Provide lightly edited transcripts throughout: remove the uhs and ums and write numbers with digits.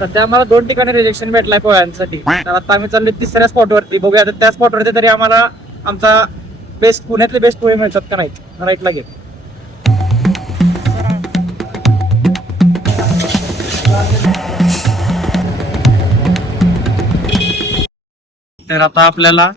सध्या आम्हाला 2 ठिकाणी रिजेक्शन भेटलाय पोह्यांसाठी. तर आता आम्ही चाललोय 3ऱ्या स्पॉटवरती. बघूया आता त्या स्पॉटवरती तरी आम्हाला आमचा बेस्ट, पुण्यातले बेस्ट पोहे मिळतात का नाहीत. राईट लागेल. तर आता आपल्याला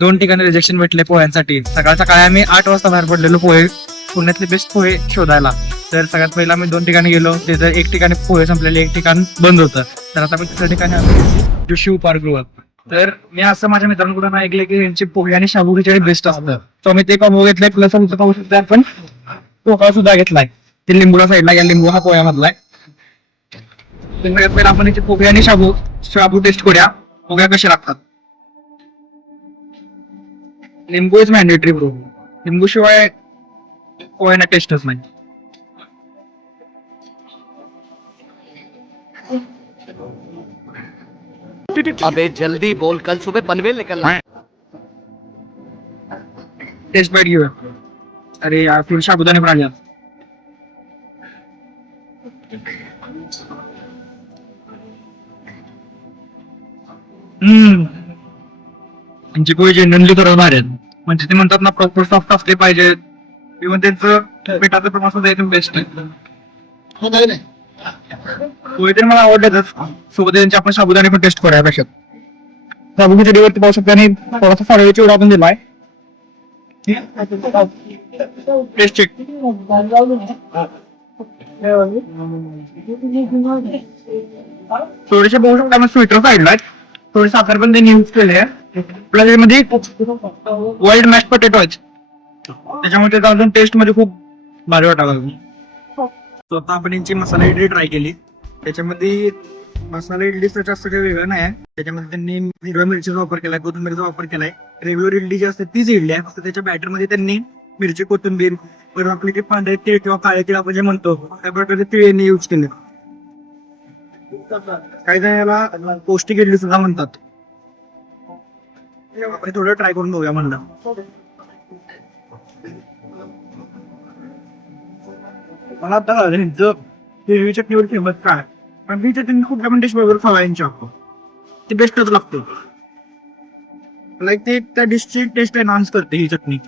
2 ठिकाणी रिजेक्शन भेटले पोह्यांसाठी. सकाळ सकाळी आम्ही 8 वाजता बाहेर पडलेलो पोहे, पुण्यातले बेस्ट पोहे शोधायला. तर सगळ्यात पहिला आम्ही 2 ठिकाणी गेलो. तिथं एक ठिकाणी पोहे संपलेले, एक ठिकाण बंद होतं. तर आता मी 3ऱ्या ठिकाणी आलो, शिव पार्कवर. तर मी असं माझ्या मित्रांकडून ऐकलं की यांचे पोहे आणि शाबू खिचडी बेस्ट असतं. तर मी ते कॉम्बो घेतलाय. प्लस आमचं पाहू शकता आपण पोहा सुद्धा घेतलाय. ते लिंबूला साईडला घ्या, लिंबू हा पोह्यामधला आहे. सगळ्यात पहिला आपण याचे पोहे आणि शाबू टेस्ट करूया, पोह्या कसे लागतात. लिंबू इज मॅन्डेटरी ब्रो. लिंबू शिवाय पोह्यांना टेस्टच नाही. अबे जल्दी बोल, कल सुबह पनवेल निकलना है. टेस्ट बाईट घेऊया. अरे यार, फिर साबुदाणे पण आले. म्हणजे पोहे जनरली तर भारी आहेत. म्हणजे ते म्हणतात ना, प्रॉपर सॉफ्ट असले पाहिजेत. इव्हन त्यांचं पिठाचं प्रमाण सुद्धा एकदम बेस्ट आहे. पोहे तर मला आवडलेच. सोबत त्यांचे आपण साबुदाणे पण टेस्ट करूया. पेक्षा साबू खिचडीवरती पाहू शकता आणि थोडासा फळाची चिवडा पण दिलाय. Test check. थोडेसे पाहू शकता आपण स्वीटर साईडला आहेत. थोडी साखर पण त्यांनी यूज केली आहे. प्लस यामध्ये वाईल्ड मॅश पोटॅटो आहेत, त्याच्यामुळे त्याचा अजून टेस्ट मध्ये खूप भारी वाटायला. तो आता आपण यांची मसाला इडली ट्राय केली. त्याच्यामध्ये मसाला इडली असं काही वेगळं नाही आहे. त्याच्यामध्ये त्यांनी हिरव्या मिरचीचा वापर केलाय, कोथिंबीरचा वापर केलाय. रेग्युलर इडली जी असते तीच इडली आहे, फक्त त्याच्या बॅटर मध्ये त्यांनी मिरची, कोथिंबीर, परत आपले जे पांढरे तीळ किंवा काळे तीळ आपण जे म्हणतो त्या प्रकारचे तीळ यांनी यूज केले. काही जण याला पौष्टिक इडली सुद्धा म्हणतात. आपण थोडं ट्राय करून बघूया म्हणलं. मला आता हिरवी चटणीवर फेमस काय, पण ही चटणी खूप आपण डिश बरोबर खावायची ती बेस्टच लागतो. लाईक ते त्या डिशची टेस्ट एनहान्स करते ही चटणी.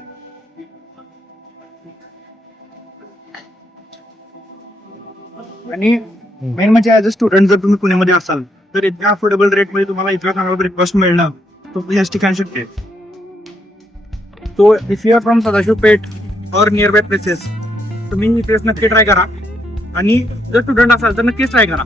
आणि मेन म्हणजे ऍज अ स्टुडंट जर तुम्ही पुण्यामध्ये असाल तर इतक्या अफोर्डेबल रेट मध्ये तुम्हाला इतका चांगला ब्रेकफास्ट मिळणं तो याच ठिकाणी शक्य आहे. So if you are from Sadashiv Peth और नियर बाय प्लेसेस, तुम्ही ही प्लेस नक्की ट्राय करा. आणि जर स्टुडंट असाल तर नक्कीच ट्राय करा.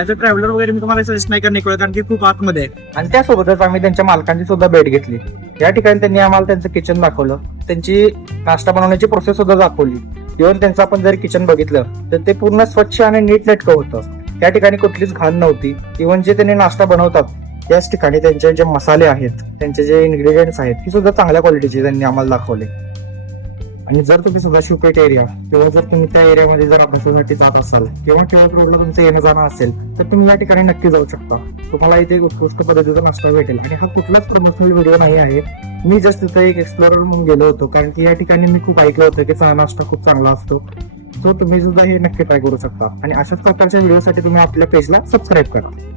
ऍज अ ट्रॅव्हलर वगैरे मी तुम्हाला सजेस्ट नाही करणे कारण की खूप आतमध्ये आहे. आणि त्यासोबतच आम्ही त्यांच्या मालकांची सुद्धा भेट घेतली. या ठिकाणी त्यांनी आम्हाला त्यांचं किचन दाखवलं, त्यांची नाश्ता बनवण्याची प्रोसेस सुद्धा दाखवली. इव्हन त्यांचं आपण जर किचन बघितलं तर ते पूर्ण स्वच्छ आणि नीटनेटकं होतं. त्या ठिकाणी कुठलीच घाण नव्हती. इव्हन जे त्यांनी नाश्ता बनवतात त्याच ठिकाणी त्यांचे जे मसाले आहेत, त्यांचे जे इन्ग्रेडियंट्स आहेत, हे सुद्धा चांगल्या क्वालिटीचे त्यांनी आम्हाला दाखवले. आणि जर तुम्ही सदाशिव पेठ एरिया किंवा जर तुम्ही त्या एरियामध्ये जर अभ्यासासाठी जात असाल किंवा टिळक रोडला तुमचं येणं जाणं असेल तर तुम्ही या ठिकाणी नक्की जाऊ शकता. तुम्हाला इथे उत्कृष्ट पद्धतीचा नाश्ता भेटेल. आणि हा कुठलाच प्रमोशनल व्हिडिओ नाही आहे. मी जस्ट तिथं एक एक्सप्लोरर म्हणून गेलो होतो कारण की या ठिकाणी मी खूप ऐकलं होतं की चहा नाश्ता खूप चांगला असतो. सो तुम्ही सुद्धा हे नक्की ट्राय करू शकता. आणि अशाच प्रकारच्या व्हिडिओसाठी तुम्ही आपल्या पेजला सबस्क्राईब करा.